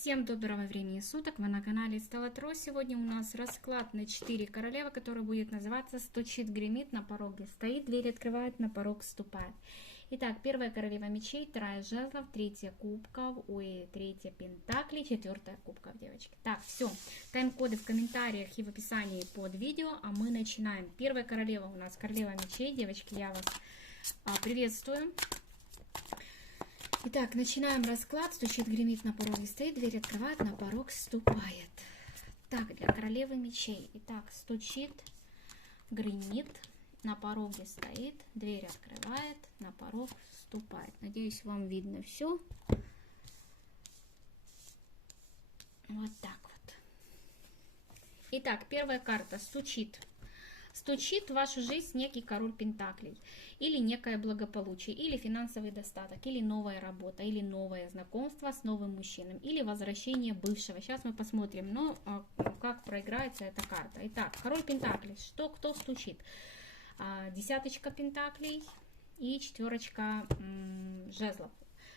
Всем доброго времени суток, вы на канале Стелла Таро. Сегодня у нас расклад на 4 королевы, который будет называться «Стучит, гремит, на пороге стоит, дверь открывает, на порог ступает». Итак, первая королева мечей, вторая жезлов, третья кубков, третья пентаклей, четвертая кубков, девочки. Так, все, тайм-коды в комментариях и в описании под видео, а мы начинаем. Первая королева у нас королева мечей, девочки, я вас приветствую. Итак, начинаем расклад. Стучит, гремит, на пороге стоит, дверь открывает, на порог ступает. Так, для королевы мечей. Итак, стучит, гремит, на пороге стоит, дверь открывает, на порог ступает. Надеюсь, вам видно все. Вот так вот. Итак, первая карта. Стучит. Стучит в вашу жизнь некий король пентаклей, или некое благополучие, или финансовый достаток, или новая работа, или новое знакомство с новым мужчиной, или возвращение бывшего. Сейчас мы посмотрим, как проиграется эта карта. Итак, король пентаклей. Кто стучит? Десяточка пентаклей и четверочка жезлов.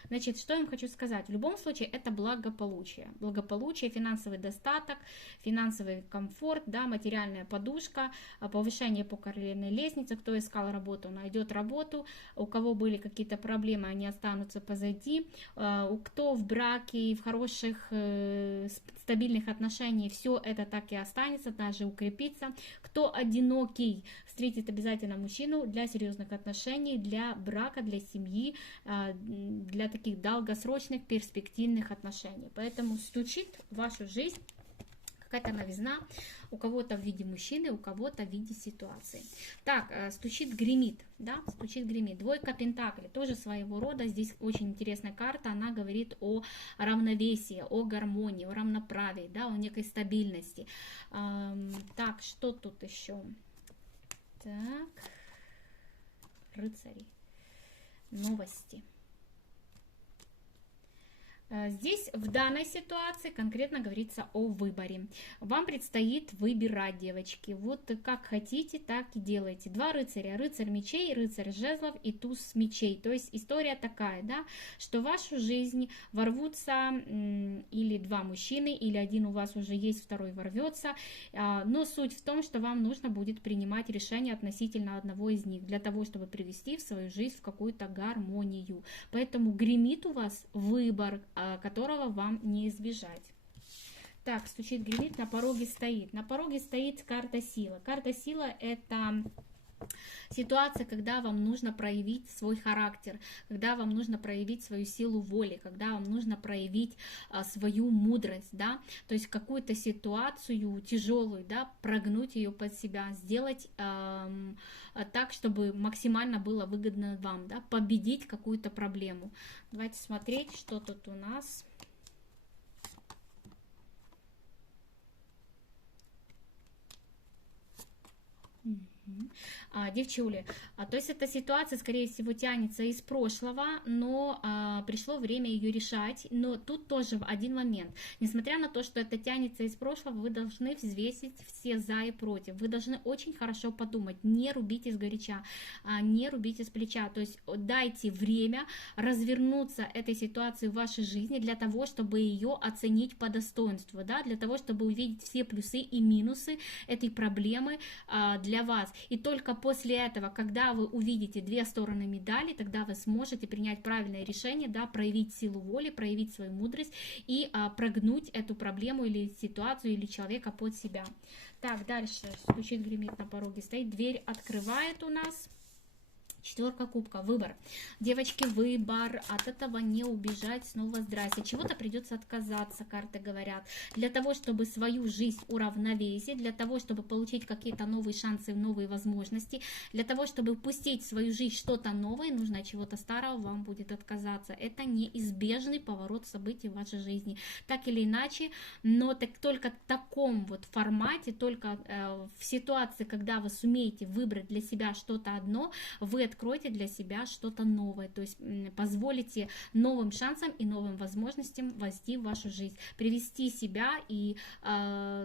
Значит, что я вам хочу сказать? В любом случае, это благополучие. Благополучие, финансовый достаток, финансовый комфорт, да, материальная подушка, повышение по карьерной лестнице. Кто искал работу, найдет работу. У кого были какие-то проблемы, они останутся позади. Кто в браке и в хороших, стабильных отношениях, все это так и останется, даже укрепится. Кто одинокий, встретит обязательно мужчину для серьезных отношений, для брака, для семьи, для таких долгосрочных перспективных отношений. Поэтому стучит в вашу жизнь какая-то новизна, у кого-то в виде мужчины, у кого-то в виде ситуации. Так, стучит, гремит, да, стучит, гремит. Двойка пентаклей, тоже своего рода, здесь очень интересная карта, она говорит о равновесии, о гармонии, о равноправии, да, о некой стабильности. Так, что тут еще? Так, рыцари, новости. Здесь в данной ситуации конкретно говорится о выборе. Вам предстоит выбирать, девочки. Вот как хотите, так и делайте. Два рыцаря. Рыцарь мечей, рыцарь жезлов и туз мечей. То есть история такая, да, что в вашу жизнь ворвутся или два мужчины, или один у вас уже есть, второй ворвется. Но суть в том, что вам нужно будет принимать решение относительно одного из них, для того, чтобы привести в свою жизнь в какую-то гармонию. Поэтому гремит у вас выбор, которого вам не избежать. Так, стучит, гремит, на пороге стоит. На пороге стоит карта сила. Карта сила — это ситуация, когда вам нужно проявить свой характер, когда вам нужно проявить свою силу воли, когда вам нужно проявить свою мудрость, да, то есть какую-то ситуацию тяжелую, да, прогнуть ее под себя, сделать так, чтобы максимально было выгодно вам, да, победить какую-то проблему. Давайте смотреть, что тут у нас. Девчули, то есть эта ситуация, скорее всего, тянется из прошлого, но пришло время ее решать. Но тут тоже один момент. Несмотря на то, что это тянется из прошлого, вы должны взвесить все за и против. Вы должны очень хорошо подумать, не рубите сгоряча, не рубите с плеча. То есть дайте время развернуться этой ситуации в вашей жизни для того, чтобы ее оценить по достоинству, да, для того, чтобы увидеть все плюсы и минусы этой проблемы для вас. И только после этого, когда вы увидите две стороны медали, тогда вы сможете принять правильное решение, да, проявить силу воли, проявить свою мудрость и прогнуть эту проблему или ситуацию, или человека под себя. Так, дальше. Стучит, гремит, на пороге стоит, дверь открывает у нас. Четверка кубка, выбор. Девочки, выбор, от этого не убежать, снова здрасте. Чего-то придется отказаться, карты говорят, для того, чтобы свою жизнь уравновесить, для того, чтобы получить какие-то новые шансы, новые возможности, для того, чтобы впустить в свою жизнь что-то новое, нужно от чего-то старого, вам будет отказаться. Это неизбежный поворот событий в вашей жизни. Так или иначе, но только в таком вот формате, только в ситуации, когда вы сумеете выбрать для себя что-то одно, вы откройте для себя что-то новое, то есть позволите новым шансам и новым возможностям войти в вашу жизнь, привести себя и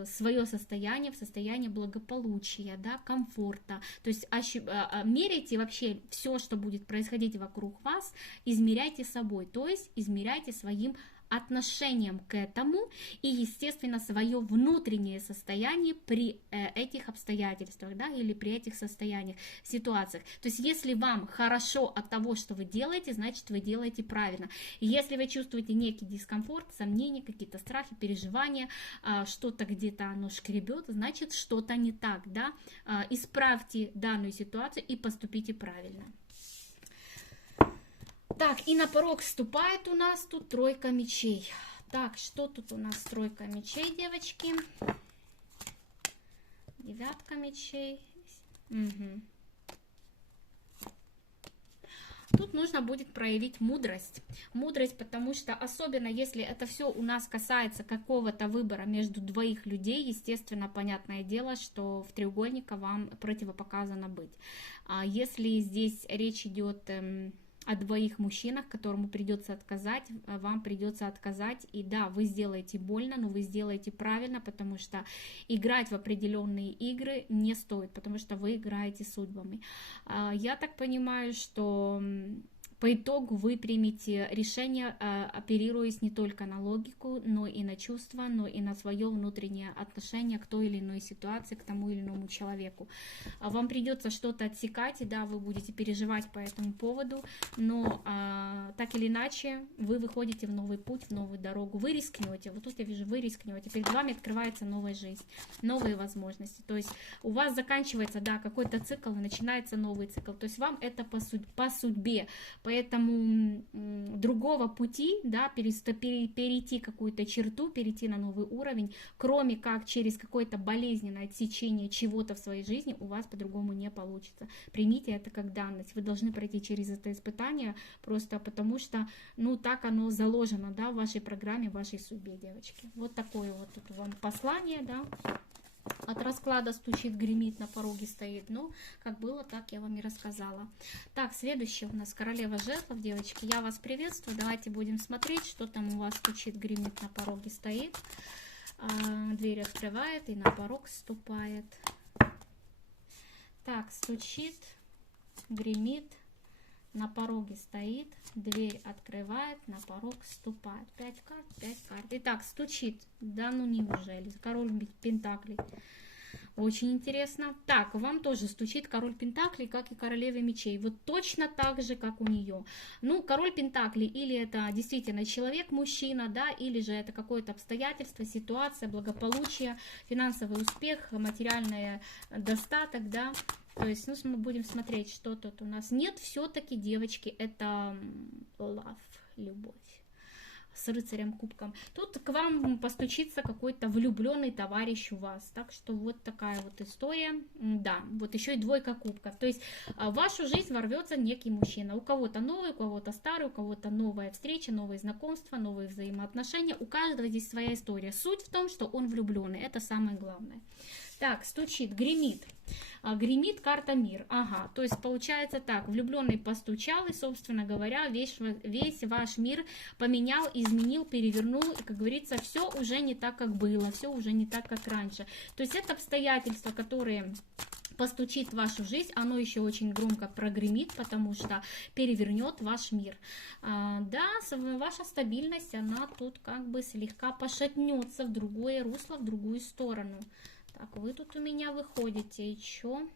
свое состояние в состояние благополучия, да, комфорта, то есть меряйте вообще все, что будет происходить вокруг вас, измеряйте собой, то есть измеряйте своим отношением к этому и, естественно, свое внутреннее состояние при этих обстоятельствах, да, или при этих состояниях, ситуациях. То есть, если вам хорошо от того, что вы делаете, значит, вы делаете правильно. И если вы чувствуете некий дискомфорт, сомнения, какие-то страхи, переживания, что-то где-то оно шкребет, значит, что-то не так, да, исправьте данную ситуацию и поступите правильно. Так, и на порог вступает у нас тут тройка мечей. Так, что тут у нас тройка мечей, девочки? Девятка мечей. Угу. Тут нужно будет проявить мудрость. Мудрость, потому что, особенно если это все у нас касается какого-то выбора между двоих людей, естественно, понятное дело, что в треугольнике вам противопоказано быть. А если здесь речь идет о двоих мужчинах, которому придется отказать, вам придется отказать, и да, вы сделаете больно, но вы сделаете правильно, потому что играть в определенные игры не стоит, потому что вы играете судьбами. Я так понимаю, что по итогу вы примете решение, оперируясь не только на логику, но и на чувства, но и на свое внутреннее отношение к той или иной ситуации, к тому или иному человеку. Вам придется что-то отсекать, и да, вы будете переживать по этому поводу, но так или иначе вы выходите в новый путь, в новую дорогу, вы рискнете, вот тут я вижу, вы рискнете, перед вами открывается новая жизнь, новые возможности, то есть у вас заканчивается, да, какой-то цикл, и начинается новый цикл, то есть вам это по судьбе. Поэтому другого пути, да, перейти какую-то черту, перейти на новый уровень, кроме как через какое-то болезненное отсечение чего-то в своей жизни, у вас по-другому не получится. Примите это как данность. Вы должны пройти через это испытание, просто потому что, ну, так оно заложено, да, в вашей программе, в вашей судьбе, девочки. Вот такое вот тут вам послание, да. От расклада стучит, гремит, на пороге стоит. Ну, как было, так я вам и рассказала. Так, следующее у нас королева жезлов, девочки. Я вас приветствую. Давайте будем смотреть, что там у вас стучит, гремит, на пороге стоит. Дверь открывает и на порог вступает. Так, стучит, гремит, на пороге стоит, дверь открывает, на порог вступает. 5 карт, 5 карт. Итак, стучит. Да ну неужели? Король пентаклей. Очень интересно. Так, вам тоже стучит король пентаклей, как и королева мечей. Вот точно так же, как у нее. Ну, король пентаклей, или это действительно человек, мужчина, да, или же это какое-то обстоятельство, ситуация, благополучие, финансовый успех, материальный достаток, да. То есть, ну, мы будем смотреть, что тут у нас. Нет, все-таки, девочки, это love, любовь. С рыцарем кубком. Тут к вам постучится какой-то влюбленный товарищ у вас. Так что вот такая вот история. Да, вот еще и двойка кубков. То есть в вашу жизнь ворвется некий мужчина. У кого-то новый, у кого-то старый, у кого-то новая встреча, новые знакомства, новые взаимоотношения. У каждого здесь своя история. Суть в том, что он влюбленный. Это самое главное. Так, стучит, гремит. Гремит карта мир. Ага, то есть получается так, влюбленный постучал, и, собственно говоря, весь ваш мир поменял, изменил, перевернул, и, как говорится, все уже не так, как было, все уже не так, как раньше. То есть это обстоятельства, которые постучит в вашу жизнь, оно еще очень громко прогремит, потому что перевернет ваш мир. Да, ваша стабильность, она тут как бы слегка пошатнется в другое русло, в другую сторону. Так, вы тут у меня выходите, и чё?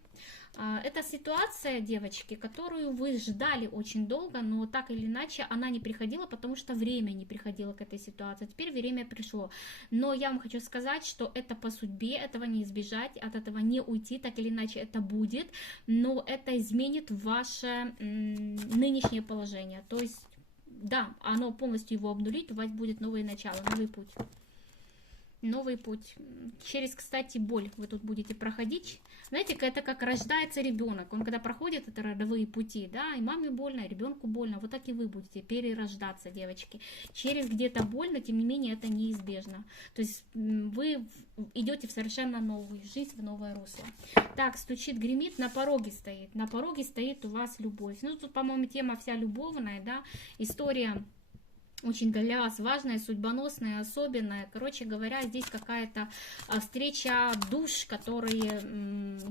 Это ситуация, девочки, которую вы ждали очень долго, но так или иначе она не приходила, потому что время не приходило к этой ситуации. Теперь время пришло. Но я вам хочу сказать, что это по судьбе, этого не избежать, от этого не уйти, так или иначе это будет, но это изменит ваше нынешнее положение. То есть, да, оно полностью его обнулит, у вас будет новое начало, новый путь. Новый путь. Через, кстати, боль вы тут будете проходить. Знаете, это как рождается ребенок. Он когда проходит это родовые пути, да, и маме больно, и ребенку больно. Вот так и вы будете перерождаться, девочки. Через где-то боль, но тем не менее это неизбежно. То есть вы идете в совершенно новую жизнь, в новое русло. Так, стучит, гремит, на пороге стоит. На пороге стоит у вас любовь. Ну, тут, по-моему, тема вся любовная, да, история очень для вас важное, судьбоносное, особенное. Короче говоря, здесь какая-то встреча душ, которые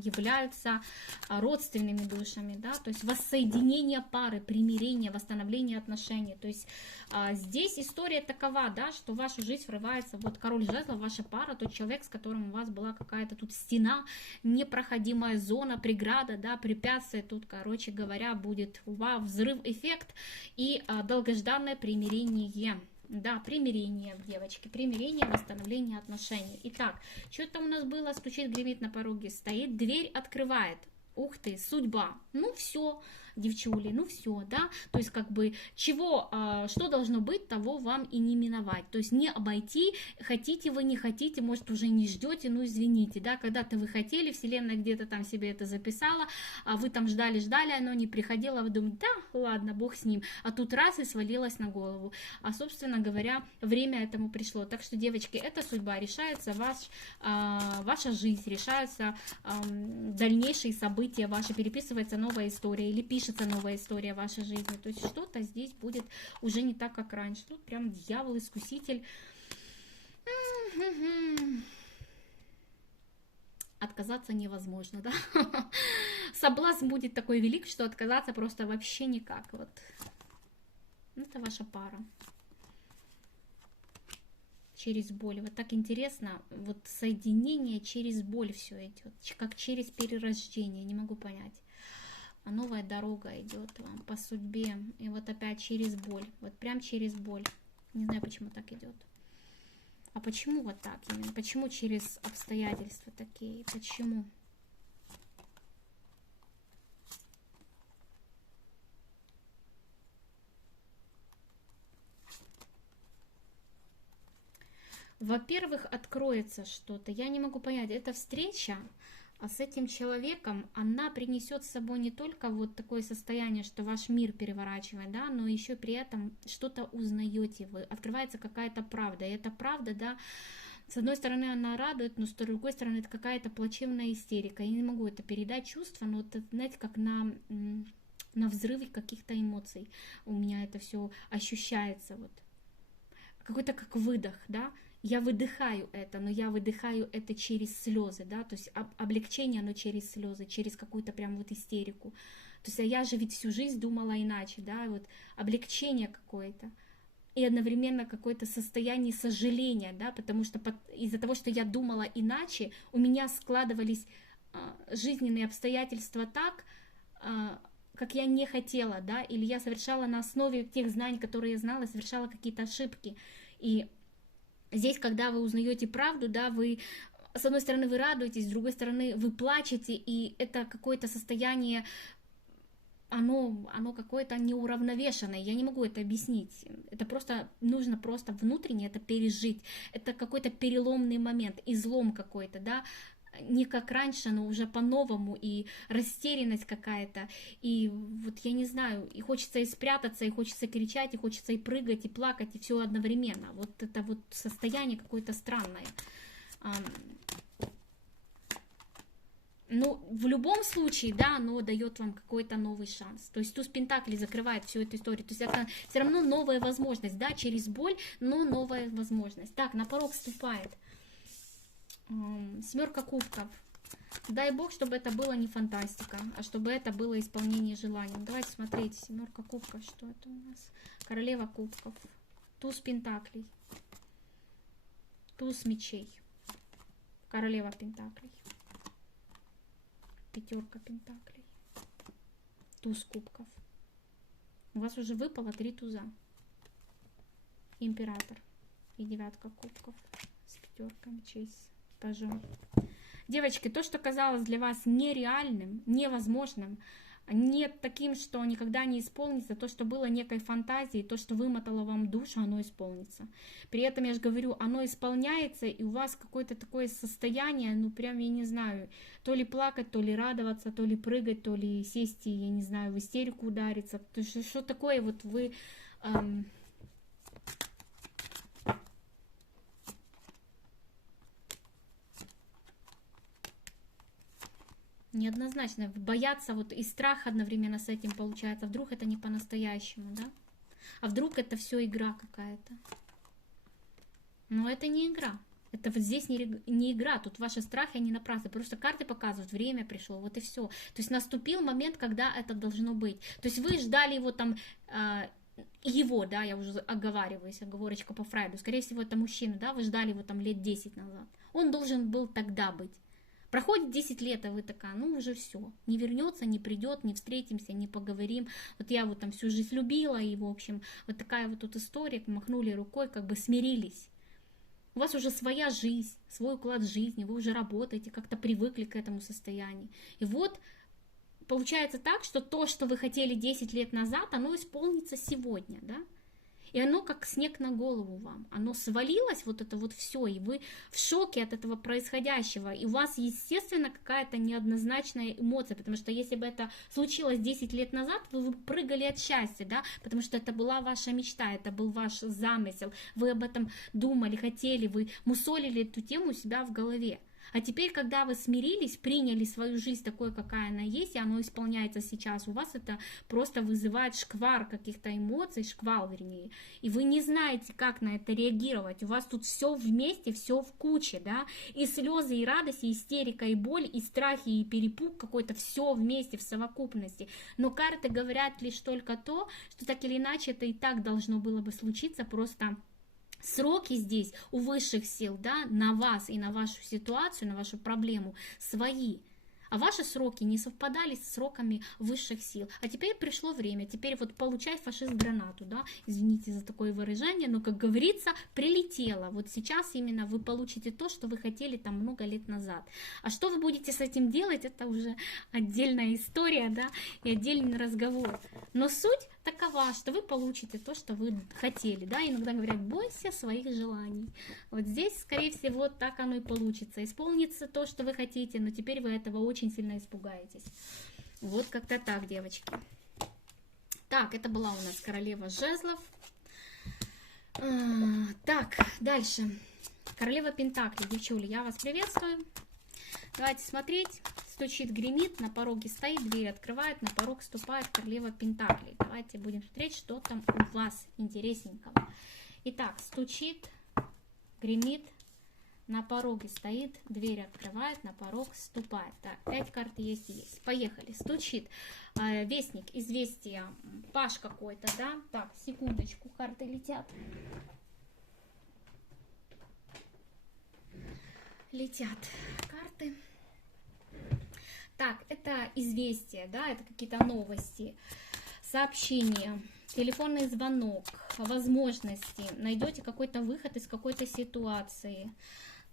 являются родственными душами, да, то есть воссоединение пары, примирение, восстановление отношений. То есть здесь история такова, да, что в вашу жизнь врывается вот король жезлов, ваша пара, тот человек, с которым у вас была какая-то тут стена, непроходимая зона, преграда, да, препятствие. Тут, короче говоря, будет вау, взрыв-эффект и долгожданное примирение. Да, примирение, девочки, примирение, восстановление отношений. Итак, что там у нас было? Стучит, гремит на пороге, стоит, дверь открывает. Ух ты, судьба. Ну все, девчули, ну все, да. То есть как бы что должно быть, того вам и не миновать. То есть не обойти, хотите вы, не хотите, может уже не ждете, ну извините, да. Когда-то вы хотели, вселенная где-то там себе это записала, а вы там ждали, оно не приходило, вы думаете, да, ладно, бог с ним. А тут раз и свалилось на голову. А собственно говоря, время этому пришло. Так что, девочки, эта судьба решается, ваша жизнь, решаются дальнейшие события ваши, переписывается новая история или пишется новая история вашей жизни. То есть что-то здесь будет уже не так, как раньше. Тут прям дьявол-искуситель. Отказаться невозможно, да? Соблазн будет такой велик, что отказаться просто вообще никак. Вот. Это ваша пара. Через боль. Вот так интересно, вот соединение через боль все идет, как через перерождение, не могу понять. А новая дорога идет вам по судьбе, и вот опять через боль, вот прям через боль. Не знаю, почему так идет. А почему вот так именно? Почему через обстоятельства такие? Почему? Во-первых, откроется что-то. Я не могу понять, эта встреча с этим человеком, она принесет с собой не только вот такое состояние, что ваш мир переворачивает, да, но еще при этом что-то узнаете вы, открывается какая-то правда. И эта правда, да, с одной стороны она радует, но с другой стороны это какая-то плачевная истерика. Я не могу это передать чувства, но вот, знаете, как на взрыве каких-то эмоций у меня это все ощущается, вот. Какой-то как выдох, да, я выдыхаю это, но я выдыхаю это через слезы, да, то есть облегчение, оно через слезы, через какую-то прям вот истерику. То есть я же ведь всю жизнь думала иначе, да, вот облегчение какое-то и одновременно какое-то состояние сожаления, да, потому что из-за того, что я думала иначе, у меня складывались жизненные обстоятельства так, как я не хотела, да, или я совершала на основе тех знаний, которые я знала, совершала какие-то ошибки. И здесь, когда вы узнаете правду, да, вы, с одной стороны, вы радуетесь, с другой стороны, вы плачете, и это какое-то состояние, оно какое-то неуравновешенное, я не могу это объяснить, это просто, нужно просто внутренне это пережить, это какой-то переломный момент, излом какой-то, да, не как раньше, но уже по-новому, и растерянность какая-то, и вот я не знаю, и хочется и спрятаться, и хочется кричать, и хочется и прыгать, и плакать, и все одновременно. Вот это вот состояние какое-то странное. Ну, в любом случае, да, оно дает вам какой-то новый шанс. То есть туз пентаклей закрывает всю эту историю. То есть это все равно новая возможность, да, через боль, но новая возможность. Так, на порог вступает семерка кубков. Дай бог, чтобы это было не фантастика, а чтобы это было исполнение желаний. Давайте смотреть. Семерка кубков. Что это у нас? Королева кубков. Туз пентаклей. Туз мечей. Королева пентаклей. Пятерка пентаклей. Туз кубков. У вас уже выпало 3 туза. Император. И девятка кубков. С пятеркой мечей. Пожалуй. Девочки, то, что казалось для вас нереальным, невозможным, не таким, что никогда не исполнится, то, что было некой фантазией, то, что вымотало вам душу, оно исполнится. При этом, я же говорю, оно исполняется, и у вас какое-то такое состояние, ну прям, я не знаю, то ли плакать, то ли радоваться, то ли прыгать, то ли сесть и, я не знаю, в истерику удариться. То есть, что такое вот вы... Неоднозначно, бояться вот и страх одновременно с этим получается, вдруг это не по-настоящему, да? А вдруг это все игра какая-то? Но это не игра. Это вот здесь не игра, тут ваши страхи, они напрасны. Просто карты показывают, время пришло, вот и все. То есть наступил момент, когда это должно быть. То есть вы ждали его там, его, да, я уже оговариваюсь, оговорочка по Фрейду. Скорее всего, это мужчина, да, вы ждали его там лет 10 назад. Он должен был тогда быть. Проходит 10 лет, а вы такая, ну уже все, не вернется, не придет, не встретимся, не поговорим. Вот я вот там всю жизнь любила, и в общем, вот такая вот тут история, махнули рукой, как бы смирились. У вас уже своя жизнь, свой уклад жизни, вы уже работаете, как-то привыкли к этому состоянию. И вот получается так, что то, что вы хотели 10 лет назад, оно исполнится сегодня, да? И оно как снег на голову вам. Оно свалилось, вот это вот все, и вы в шоке от этого происходящего. И у вас, естественно, какая-то неоднозначная эмоция, потому что если бы это случилось 10 лет назад, вы прыгали от счастья, да, потому что это была ваша мечта, это был ваш замысел, вы об этом думали, хотели, вы мусолили эту тему у себя в голове. А теперь, когда вы смирились, приняли свою жизнь такой, какая она есть, и оно исполняется сейчас, у вас это просто вызывает шквар каких-то эмоций, шквал вернее, и вы не знаете, как на это реагировать, у вас тут все вместе, все в куче, да, и слезы, и радость, и истерика, и боль, и страхи, и перепуг какой-то, все вместе в совокупности, но карты говорят лишь только то, что так или иначе это и так должно было бы случиться, просто... Сроки здесь у высших сил, да, на вас и на вашу ситуацию, на вашу проблему свои. А ваши сроки не совпадали с сроками высших сил. А теперь пришло время, теперь вот получай, фашист, гранату, да, извините за такое выражение, но, как говорится, прилетело. Вот сейчас именно вы получите то, что вы хотели там много лет назад. А что вы будете с этим делать, это уже отдельная история, да, и отдельный разговор. Но суть такова, что вы получите то, что вы хотели, да, иногда говорят, бойся своих желаний. Вот здесь, скорее всего, так оно и получится. Исполнится то, что вы хотите, но теперь вы этого очень сильно испугаетесь. Вот как-то так, девочки. Так, это была у нас королева жезлов. Так, дальше. Королева пентаклей, девчули, я вас приветствую. Давайте смотреть. Стучит, гремит, на пороге стоит, дверь открывает, на порог ступает королева пентаклей. Давайте будем смотреть, что там у вас интересненького. Итак, стучит, гремит, на пороге стоит, дверь открывает, на порог ступает. Так, 5 карт есть и есть. Поехали. Стучит. Вестник, известие, паш какой-то, да? Так, секундочку, карты летят. Летят карты. Так, это известие, да, это какие-то новости, сообщения, телефонный звонок, возможности, найдете какой-то выход из какой-то ситуации.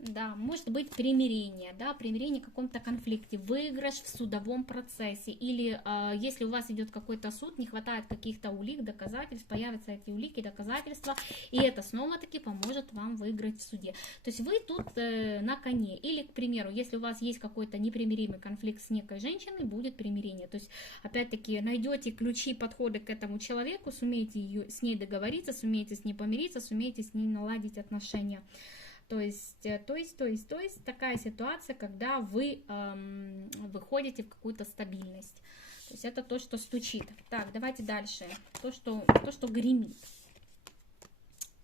Да, может быть примирение, да, примирение в каком-то конфликте, выигрыш в судовом процессе, или если у вас идет какой-то суд, не хватает каких-то улик, доказательств, появятся эти улики, доказательства, и это снова-таки поможет вам выиграть в суде. То есть вы тут на коне, или, к примеру, если у вас есть какой-то непримиримый конфликт с некой женщиной, будет примирение. То есть, опять-таки, найдете ключи, подходы к этому человеку, сумеете с ней договориться, сумеете с ней помириться, сумеете с ней наладить отношения. То есть такая ситуация, когда вы выходите в какую-то стабильность. То есть это то, что стучит. Так, давайте дальше. То, что гремит.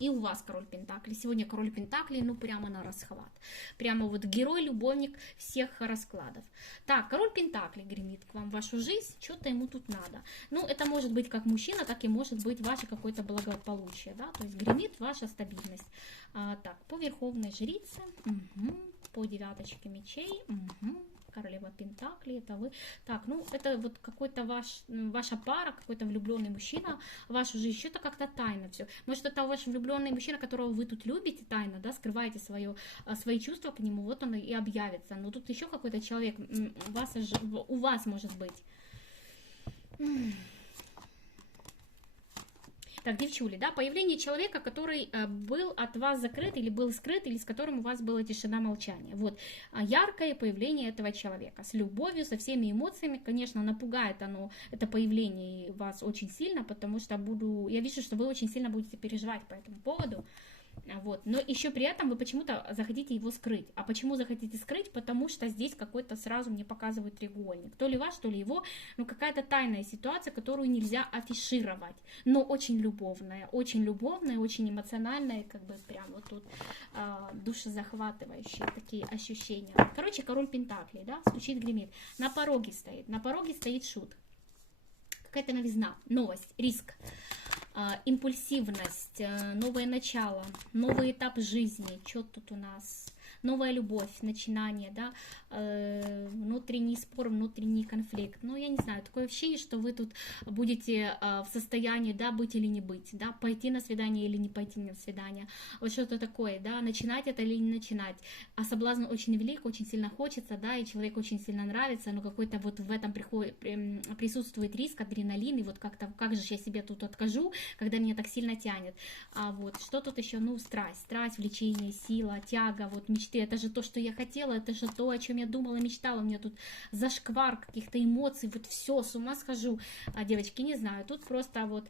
И у вас король пентаклей. Сегодня король пентаклей, ну прямо на расхват. Прямо вот герой, любовник всех раскладов. Так, король пентаклей гремит к вам в вашу жизнь. Что-то ему тут надо. Ну, это может быть как мужчина, так и может быть ваше какое-то благополучие. Да? То есть гремит ваша стабильность. Так, по верховной жрице. Угу. По девяточке мечей. Угу. Королева пентаклей, это вы. Так, ну это вот какой-то ваша пара, какой-то влюбленный мужчина, вашу жизнь, что-то как-то тайно все. Может, это ваш влюбленный мужчина, которого вы тут любите тайно, да, скрываете свои чувства к нему, вот он и объявится. Но тут еще какой-то человек у вас может быть. Так, девчули, да, появление человека, который был от вас закрыт или был скрыт, или с которым у вас была тишина, молчание. Вот, яркое появление этого человека, с любовью, со всеми эмоциями, конечно, напугает это появление вас очень сильно, потому что я вижу, что вы очень сильно будете переживать по этому поводу. вот. Но еще при этом вы почему-то захотите его скрыть. А почему захотите скрыть? Потому что здесь какой-то сразу мне показывают треугольник. То ли ваш, то ли его, но какая-то тайная ситуация, которую нельзя афишировать. Но очень любовная, очень эмоциональная, как бы прям вот тут душезахватывающие такие ощущения. Короче, король пентаклей, да, стучит, гремит. На пороге стоит шут. Какая-то новизна, новость, риск. Импульсивность, новое начало, новый этап жизни, что тут у нас, новая любовь, начинание, да, внутренний спор, внутренний конфликт. Ну, я не знаю, такое ощущение, что вы тут будете в состоянии, да, быть или не быть, да, пойти на свидание или не пойти на свидание, вот что-то такое, да, начинать это или не начинать. А соблазн очень велик, очень сильно хочется, да, и человек очень сильно нравится, но какой-то вот в этом присутствует риск, адреналин, и вот как-то, как же я себе тут откажу, когда меня так сильно тянет. А вот что тут еще? Ну, страсть, влечение, сила, тяга, вот мечты. Это же то, что я хотела, это же то, о чем я думала, мечтала. У меня тут зашквар каких-то эмоций, вот все, с ума схожу. Девочки, не знаю, тут просто вот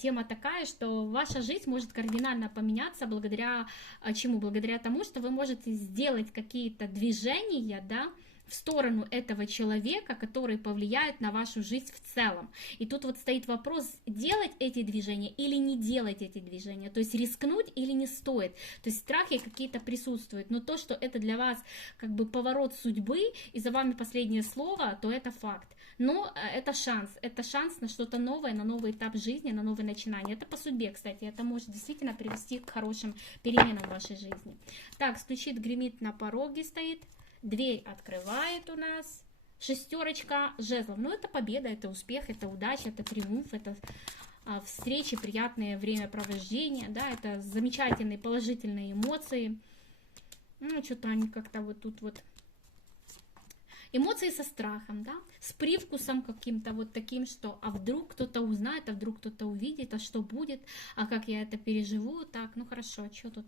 тема такая, что ваша жизнь может кардинально поменяться благодаря чему? Благодаря тому, что вы можете сделать какие-то движения, да, в сторону этого человека, который повлияет на вашу жизнь в целом. И тут вот стоит вопрос, делать эти движения или не делать эти движения, то есть рискнуть или не стоит. То есть страхи какие-то присутствуют, но то, что это для вас как бы поворот судьбы, и за вами последнее слово, то это факт. Но это шанс на что-то новое, на новый этап жизни, на новое начинание. Это по судьбе, кстати, это может действительно привести к хорошим переменам в вашей жизни. Так, стучит, гремит, на пороге стоит. Дверь открывает у нас. Шестерочка жезлов. Ну, это победа, это успех, это удача, это триумф, это встречи, приятное времяпровождение, да, это замечательные положительные эмоции. Ну, что-то они как-то вот тут вот. Эмоции со страхом, да, с привкусом каким-то вот таким, что а вдруг кто-то узнает, а вдруг кто-то увидит, а что будет, а как я это переживу, так, ну хорошо, что тут?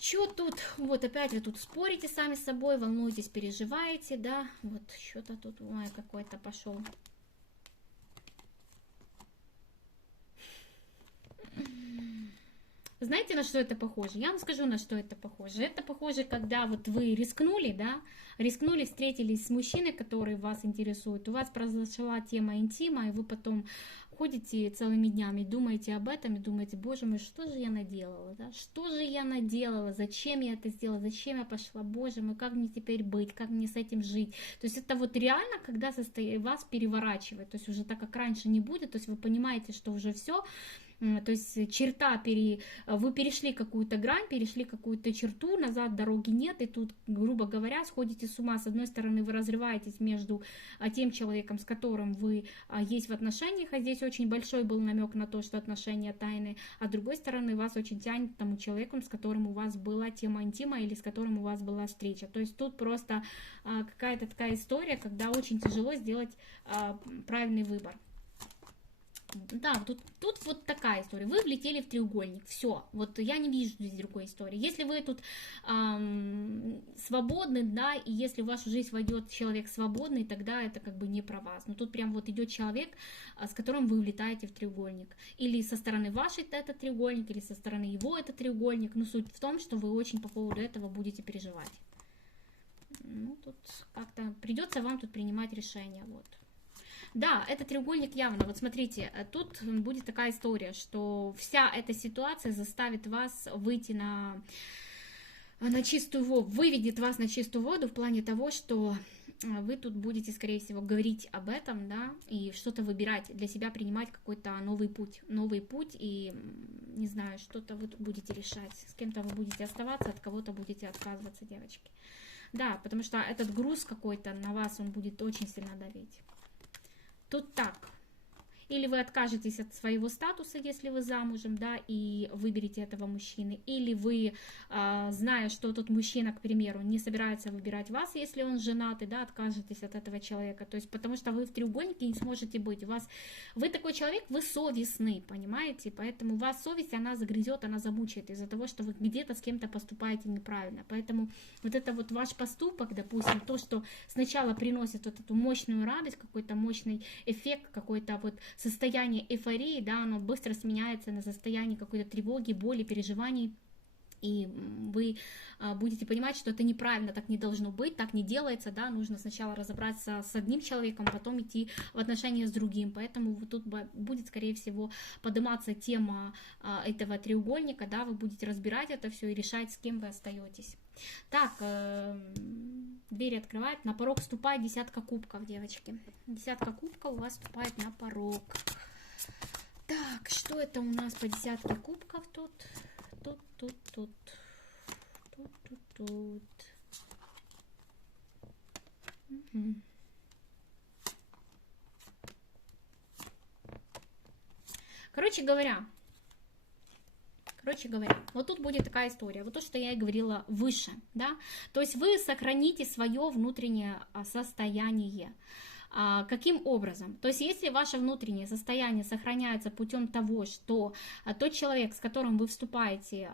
Что тут? Вот опять вы тут спорите сами с собой, волнуетесь, переживаете, да? Вот что-то тут, ой, какой-то пошел. Знаете, на что это похоже? Я вам скажу, на что это похоже. Это похоже, когда вот вы рискнули, да, рискнули, встретились с мужчиной, который вас интересует, у вас произошла тема интима, и вы потом ходите целыми днями, думаете об этом, и думаете, боже мой, что же я наделала, да? Что же я наделала, зачем я это сделала, зачем я пошла, боже мой, как мне теперь быть, как мне с этим жить. То есть это вот реально, когда вас переворачивает, то есть уже так, как раньше не будет, то есть вы понимаете, что уже все. То есть вы перешли какую-то грань, перешли какую-то черту, назад дороги нет, и тут, грубо говоря, сходите с ума. С одной стороны, вы разрываетесь между тем человеком, с которым вы есть в отношениях, а здесь очень большой был намек на то, что отношения тайны, а с другой стороны, вас очень тянет к тому человеку, с которым у вас была тема интима или с которым у вас была встреча. То есть тут просто какая-то такая история, когда очень тяжело сделать правильный выбор. Да, тут вот такая история. Вы влетели в треугольник. Все. Вот я не вижу здесь другой истории. Если вы тут свободны, да, и если в вашу жизнь войдет человек свободный, тогда это как бы не про вас. Но тут прям вот идет человек, с которым вы влетаете в треугольник. Или со стороны вашей это треугольник, или со стороны его это треугольник. Но суть в том, что вы очень по поводу этого будете переживать. Ну, тут как-то придется вам тут принимать решение. Вот. Да, это треугольник явно. Вот смотрите, тут будет такая история, что вся эта ситуация заставит вас выйти на чистую воду, выведет вас на чистую воду в плане того, что вы тут будете, скорее всего, говорить об этом, да, и что-то выбирать для себя, принимать какой-то новый путь, и, не знаю, что-то вы тут будете решать. С кем-то вы будете оставаться, от кого-то будете отказываться, девочки. Да, потому что этот груз какой-то на вас, он будет очень сильно давить. Тут так. Или вы откажетесь от своего статуса, если вы замужем, да, и выберете этого мужчины. Или вы, зная, что тот мужчина, к примеру, не собирается выбирать вас, если он женатый, да, откажетесь от этого человека. То есть, потому что вы в треугольнике не сможете быть. Вы такой человек, вы совестный, понимаете? Поэтому вас совесть, она загрызет, она замучает из-за того, что вы где-то с кем-то поступаете неправильно. Поэтому вот это вот ваш поступок, допустим, то, что сначала приносит вот эту мощную радость, какой-то мощный эффект, какой-то вот состояние эйфории, да, оно быстро сменяется на состояние какой-то тревоги, боли, переживаний. и вы будете понимать, что это неправильно, так не должно быть, так не делается, да, нужно сначала разобраться с одним человеком, потом идти в отношения с другим, поэтому вот тут будет, скорее всего, подниматься тема этого треугольника, да, вы будете разбирать это все и решать, с кем вы остаетесь. Так, дверь открывает, на порог вступает 10 кубков, девочки, 10 кубков у вас вступает на порог. Так, что это у нас по 10 кубков тут? Тут. Угу. Короче говоря, вот тут будет такая история, вот то, что я и говорила выше, да, то есть вы сохраните свое внутреннее состояние. Каким образом? То есть если ваше внутреннее состояние сохраняется путем того, что тот человек, с которым вы вступаете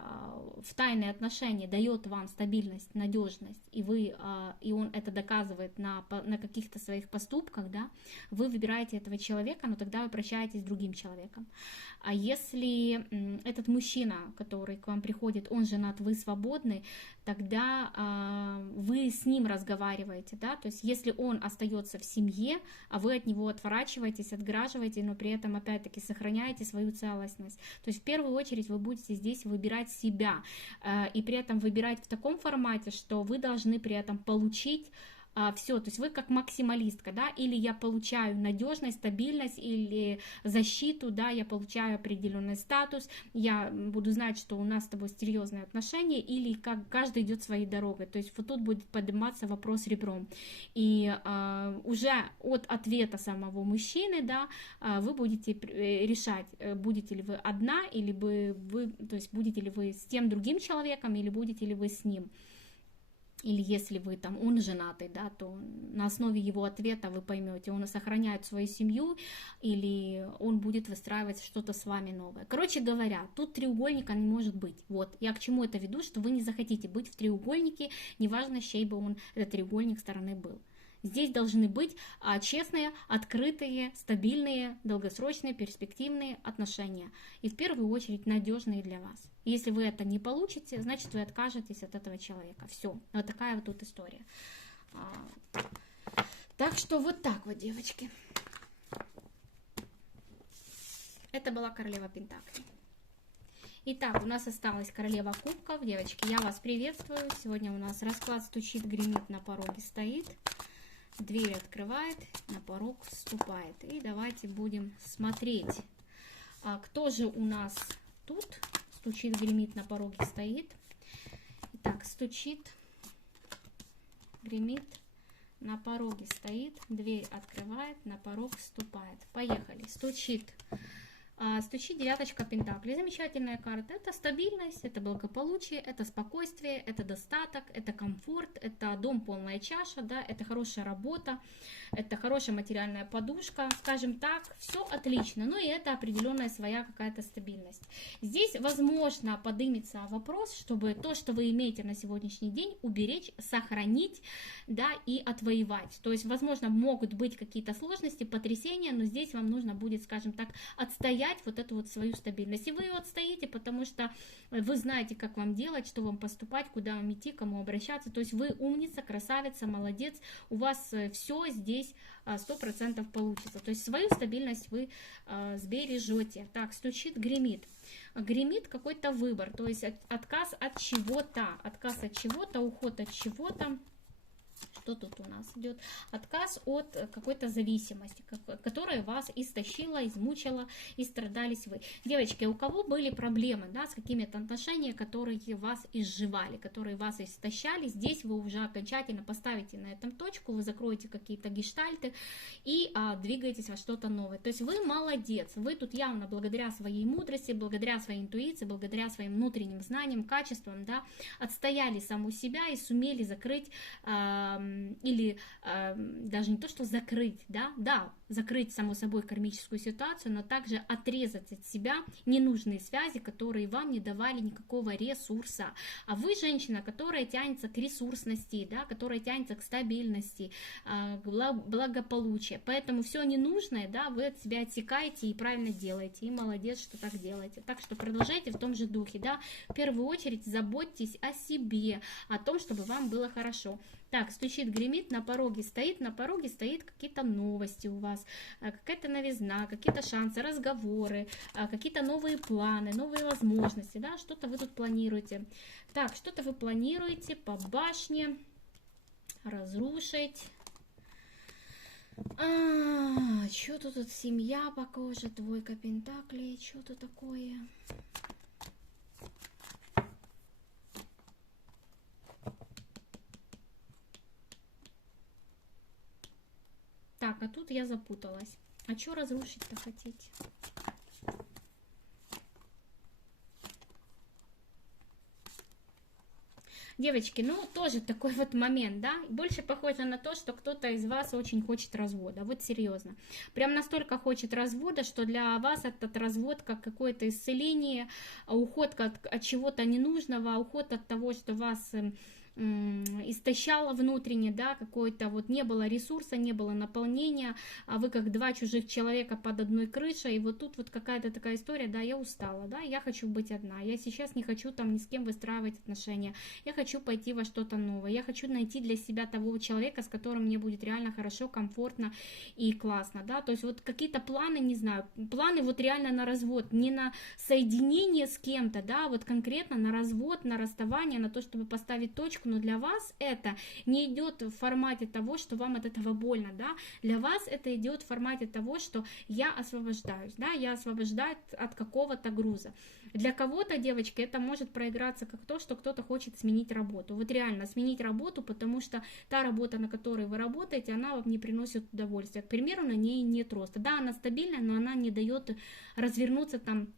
в тайные отношения, дает вам стабильность, надежность, и он это доказывает на каких-то своих поступках, да, вы выбираете этого человека, но тогда вы прощаетесь с другим человеком. А если этот мужчина, который к вам приходит, он женат, вы свободны, тогда вы с ним разговариваете, да, то есть если он остается в семье, а вы от него отворачиваетесь, отграживаете, но при этом опять-таки сохраняете свою целостность, то есть в первую очередь вы будете здесь выбирать себя, и при этом выбирать в таком формате, что вы должны при этом получить все, то есть вы как максималистка, да, или я получаю надежность, стабильность, или защиту, да, я получаю определенный статус, я буду знать, что у нас с тобой серьезные отношения, или как каждый идет своей дорогой, то есть вот тут будет подниматься вопрос ребром, и уже от ответа самого мужчины, да, вы будете решать, будете ли вы одна, или вы, то есть будете ли вы с тем другим человеком, или будете ли вы с ним. Или если вы там, он женатый, да, то на основе его ответа вы поймете, он сохраняет свою семью или он будет выстраивать что-то с вами новое. Короче говоря, тут треугольника не может быть. Вот, я к чему это веду, что вы не захотите быть в треугольнике, неважно, с чьей бы он, этот треугольник стороны был. Здесь должны быть честные, открытые, стабильные, долгосрочные, перспективные отношения. И в первую очередь надежные для вас. Если вы это не получите, значит вы откажетесь от этого человека. Все. Вот такая вот тут история. Так что вот так вот, девочки. Это была королева Пентаклей. Итак, у нас осталась королева кубков. Девочки, я вас приветствую. Сегодня у нас расклад стучит, гремит, на пороге стоит. Дверь открывает, на порог вступает. И давайте будем смотреть, кто же у нас тут стучит, гремит, на пороге стоит. Итак, стучит, гремит, на пороге стоит, дверь открывает, на порог вступает. Поехали. Стучит. Стучит девяточка пентаклей. Замечательная карта. Это стабильность, это благополучие, это спокойствие, это достаток, это комфорт, это дом полная чаша, да, это хорошая работа, это хорошая материальная подушка, скажем так, все отлично, но и это определенная своя какая-то стабильность. Здесь, возможно, поднимется вопрос, чтобы то, что вы имеете на сегодняшний день, уберечь, сохранить, да, и отвоевать. То есть, возможно, могут быть какие-то сложности, потрясения, но здесь вам нужно будет, скажем так, отстоять вот эту вот свою стабильность. И вы ее отстоите, потому что вы знаете, как вам делать, что вам поступать, куда вам идти, кому обращаться. То есть вы умница, красавица, молодец. У вас все здесь 100% получится. То есть свою стабильность вы сбережете. Так, стучит, гремит. Гремит какой-то выбор, то есть отказ от чего-то, уход от чего-то. Что тут у нас идет? Отказ от какой-то зависимости, которая вас истощила, измучила, и страдались вы. Девочки, у кого были проблемы, да, с какими-то отношениями, которые вас изживали, которые вас истощали, здесь вы уже окончательно поставите на этом точку, вы закроете какие-то гештальты и двигаетесь во что-то новое. То есть вы молодец, вы тут явно благодаря своей мудрости, благодаря своей интуиции, благодаря своим внутренним знаниям, качествам, да, отстояли саму себя и сумели закрыть или даже не то, что закрыть, да, закрыть, само собой, кармическую ситуацию, но также отрезать от себя ненужные связи, которые вам не давали никакого ресурса. А вы женщина, которая тянется к ресурсности, да, которая тянется к стабильности, к благополучию. Поэтому все ненужное, да, вы от себя отсекаете и правильно делаете. И молодец, что так делаете. Так что продолжайте в том же духе, да. В первую очередь заботьтесь о себе, о том, чтобы вам было хорошо. Так, стучит, гремит, на пороге стоит какие-то новости у вас, какая-то новизна, какие-то шансы, разговоры, какие-то новые планы, новые возможности, да, что-то вы тут планируете. Так, что-то вы планируете по башне разрушить. Что-то тут семья похоже, двойка пентаклей, что-то такое. Так, а тут я запуталась. А что разрушить-то хотите? Девочки, ну тоже такой вот момент, да, больше похоже на то, что кто-то из вас очень хочет развода, вот серьезно. Прям настолько хочет развода, что для вас этот развод как какое-то исцеление, уход от чего-то ненужного, уход от того, что вас истощало внутренне, да, какой-то вот не было ресурса, не было наполнения, а вы как два чужих человека под одной крышей, и вот тут вот какая-то такая история, да, я устала, да, я хочу быть одна, я сейчас не хочу там ни с кем выстраивать отношения, я хочу пойти во что-то новое, я хочу найти для себя того человека, с которым мне будет реально хорошо, комфортно и классно, да, то есть вот какие-то планы, не знаю, планы вот реально на развод, не на соединение с кем-то, да, вот конкретно на развод, на расставание, на то, чтобы поставить точку, но для вас это не идет в формате того, что вам от этого больно, да, для вас это идет в формате того, что я освобождаюсь, да, я освобождаюсь от какого-то груза. Для кого-то, девочки, это может проиграться как то, что кто-то хочет сменить работу, вот реально сменить работу, потому что та работа, на которой вы работаете, она вам не приносит удовольствия, к примеру, на ней нет роста, да, она стабильная, но она не дает развернуться там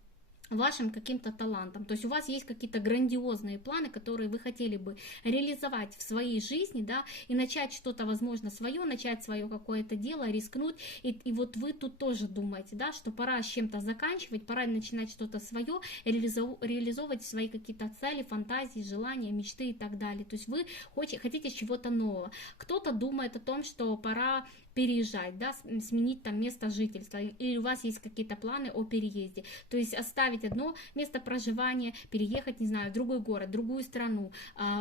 вашим каким-то талантом. То есть у вас есть какие-то грандиозные планы, которые вы хотели бы реализовать в своей жизни, да, и начать что-то, возможно, свое, начать свое какое-то дело, рискнуть. И вот вы тут тоже думаете, да, что пора с чем-то заканчивать, пора начинать что-то свое, реализовывать свои какие-то цели, фантазии, желания, мечты и так далее. То есть вы хотите чего-то нового. Кто-то думает о том, что пора переезжать, да, сменить там место жительства, или у вас есть какие-то планы о переезде, то есть оставить одно место проживания, переехать, не знаю, в другой город, другую страну,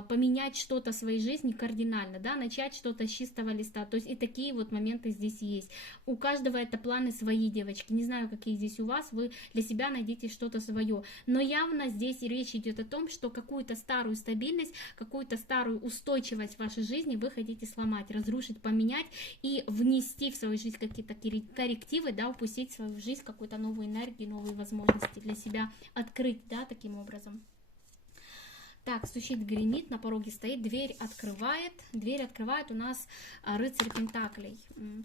поменять что-то в своей жизни кардинально, да, начать что-то с чистого листа, то есть и такие вот моменты здесь есть. У каждого это планы свои, девочки, не знаю, какие здесь у вас, вы для себя найдите что-то свое, но явно здесь речь идет о том, что какую-то старую стабильность, какую-то старую устойчивость в вашей жизни вы хотите сломать, разрушить, поменять и внести в свою жизнь какие-то коррективы, да, упустить в свою жизнь какую-то новую энергию, новые возможности для себя открыть, да, таким образом. Так, стучит, гремит, на пороге стоит, дверь открывает у нас рыцарь пентаклей.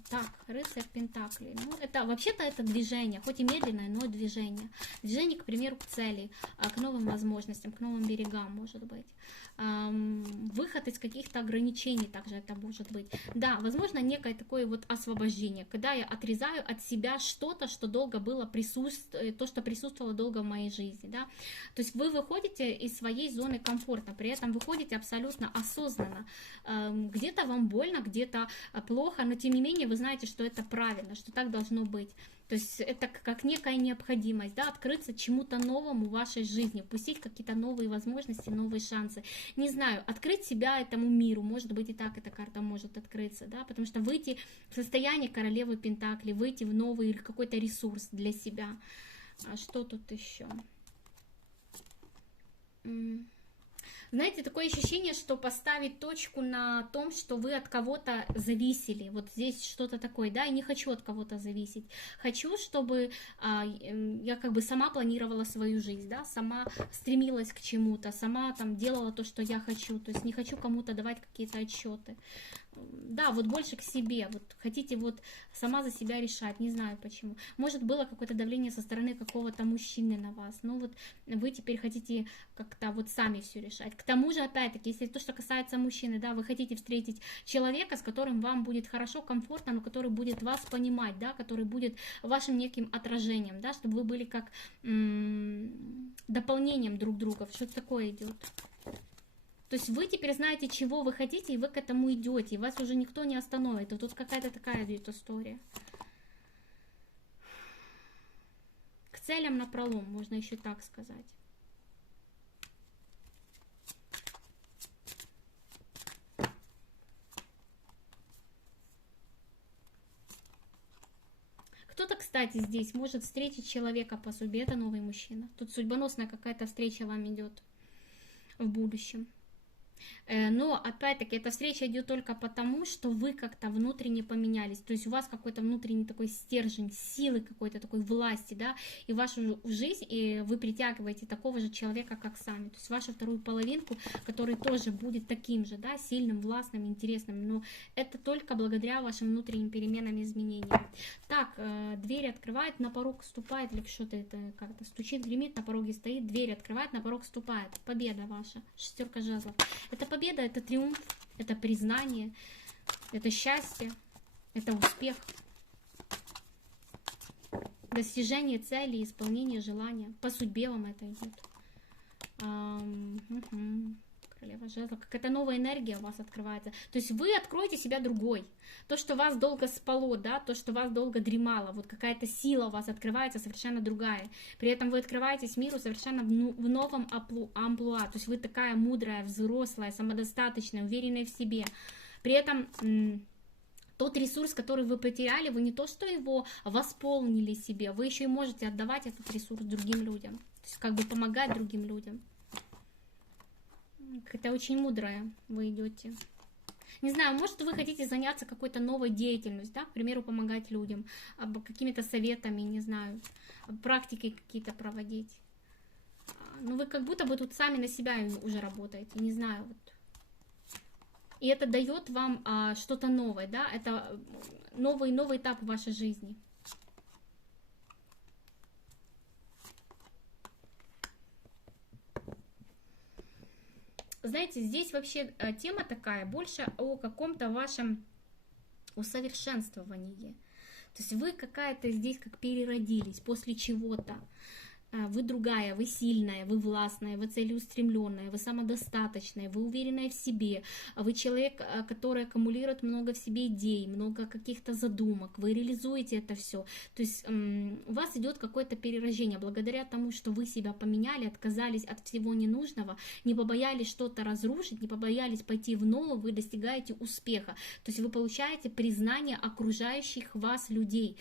Так, рыцарь пентаклей, ну, это, вообще-то это движение, хоть и медленное, но движение. Движение, к примеру, к цели, к новым возможностям, к новым берегам, может быть. Выход из каких-то ограничений также это может быть. Да, возможно, некое такое вот освобождение, когда я отрезаю от себя что-то, что долго было то, что присутствовало долго в моей жизни, да. То есть вы выходите из своей зоны комфорта, при этом выходите абсолютно осознанно. Где-то вам больно, где-то плохо, но тем не менее вы знаете, что это правильно, что так должно быть. То есть это как некая необходимость, да, открыться чему-то новому в вашей жизни, впустить какие-то новые возможности, новые шансы. Не знаю, открыть себя этому миру, может быть и так эта карта может открыться, да, потому что выйти в состояние королевы Пентакли, выйти в новый какой-то ресурс для себя. А что тут еще? Знаете, такое ощущение, что поставить точку на том, что вы от кого-то зависели. Вот здесь что-то такое, да, я не хочу от кого-то зависеть. Хочу, чтобы я как бы сама планировала свою жизнь, да, сама стремилась к чему-то, сама там делала то, что я хочу. То есть не хочу кому-то давать какие-то отчеты. да, вот больше к себе, вот хотите вот сама за себя решать, не знаю почему. Может, было какое-то давление со стороны какого-то мужчины на вас, ну вот вы теперь хотите как-то вот сами все решать. К тому же, опять-таки, если то, что касается мужчины, да, вы хотите встретить человека, с которым вам будет хорошо, комфортно, но который будет вас понимать, да, который будет вашим неким отражением, да, чтобы вы были как дополнением друг друга, что-то такое идет. То есть вы теперь знаете, чего вы хотите, и вы к этому идете, и вас уже никто не остановит. Вот тут какая-то такая идет история. К целям напролом, можно еще так сказать. Кто-то, кстати, здесь может встретить человека по судьбе, это новый мужчина. Тут судьбоносная какая-то встреча вам идет в будущем. Но, опять-таки, эта встреча идет только потому, что вы как-то внутренне поменялись. То есть у вас какой-то внутренний такой стержень, силы какой-то такой власти, да, и вашу жизнь, и вы притягиваете такого же человека, как сами. То есть вашу вторую половинку, который тоже будет таким же, да, сильным, властным, интересным. Но это только благодаря вашим внутренним переменам и изменениям. Так, дверь открывает, на порог ступает, или что-то это как-то стучит, гремит, на пороге стоит, дверь открывает, на порог ступает. Победа ваша, шестерка жезлов. Это победа, это триумф, это признание, это счастье, это успех, достижение цели, исполнение желания. По судьбе вам это идет. Королева жезлов. Какая-то новая энергия у вас открывается. То есть вы откроете себя другой. То, что вас долго спало, да, то, что вас долго дремало, вот какая-то сила у вас открывается совершенно другая. При этом вы открываетесь миру совершенно в новом амплуа. То есть вы такая мудрая, взрослая, самодостаточная, уверенная в себе. При этом тот ресурс, который вы потеряли, вы не то что его восполнили себе, вы еще и можете отдавать этот ресурс другим людям. То есть как бы помогать другим людям. Это очень мудрая вы идете. Не знаю, может, вы хотите заняться какой-то новой деятельностью, да, к примеру, помогать людям, какими-то советами, не знаю, практики какие-то проводить. Но вы как будто бы тут сами на себя уже работаете, не знаю. Вот. И это дает вам что-то новое, да, это новый этап в вашей жизни. Знаете, здесь вообще тема такая, больше о каком-то вашем усовершенствовании. То есть вы какая-то здесь как переродились после чего-то. Вы другая, вы сильная, вы властная, вы целеустремленная, вы самодостаточная, вы уверенная в себе, вы человек, который аккумулирует много в себе идей, много каких-то задумок, вы реализуете это все. То есть у вас идет какое-то перерождение благодаря тому, что вы себя поменяли, отказались от всего ненужного, не побоялись что-то разрушить, не побоялись пойти в новое, вы достигаете успеха. То есть вы получаете признание окружающих вас людей.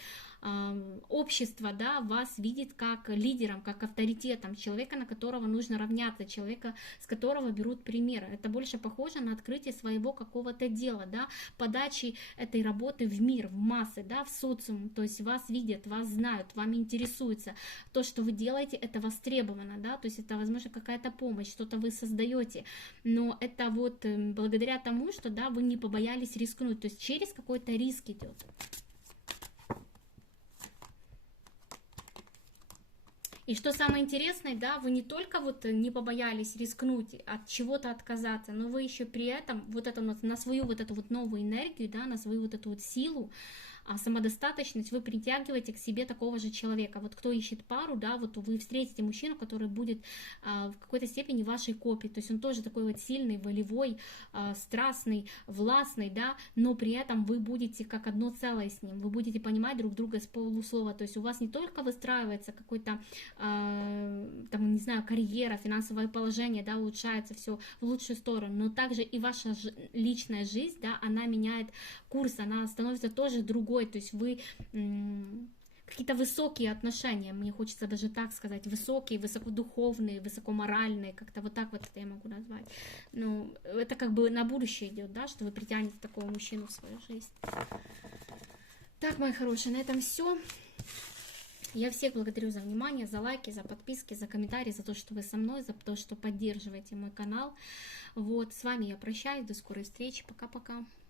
Общество, да, вас видит как лидером, как авторитетом, человека, на которого нужно равняться, человека, с которого берут примеры. Это больше похоже на открытие своего какого-то дела, да, подачи этой работы в мир, в массы, да, в социум. То есть вас видят, вас знают, вами интересуются. То, что вы делаете, это востребовано, да, то есть это, возможно, какая-то помощь, что-то вы создаете. Но это вот благодаря тому, что, да, вы не побоялись рискнуть, то есть через какой-то риск идет. И что самое интересное, да, вы не только вот не побоялись рискнуть, от чего-то отказаться, но вы еще при этом вот это, на свою вот эту вот новую энергию, да, на свою вот эту вот силу, самодостаточность, вы притягиваете к себе такого же человека. Вот кто ищет пару, да, вот вы встретите мужчину, который будет в какой-то степени вашей копией, то есть он тоже такой вот сильный, волевой, страстный, властный, да, но при этом вы будете как одно целое с ним, вы будете понимать друг друга с полуслова, то есть у вас не только выстраивается какой-то, там, не знаю, карьера, финансовое положение, да, улучшается все в лучшую сторону, но также и ваша личная жизнь, да, она меняет курс, она становится тоже другой, то есть вы какие-то высокие отношения, мне хочется даже так сказать, высокие, высокодуховные, высокоморальные, как-то вот так вот это я могу назвать. Ну, это как бы на будущее идет, да, что вы притянете такого мужчину в свою жизнь. Так, мои хорошие, на этом все. Я всех благодарю за внимание, за лайки, за подписки, за комментарии, за то, что вы со мной, за то, что поддерживаете мой канал. Вот, с вами я прощаюсь, до скорой встречи, пока-пока.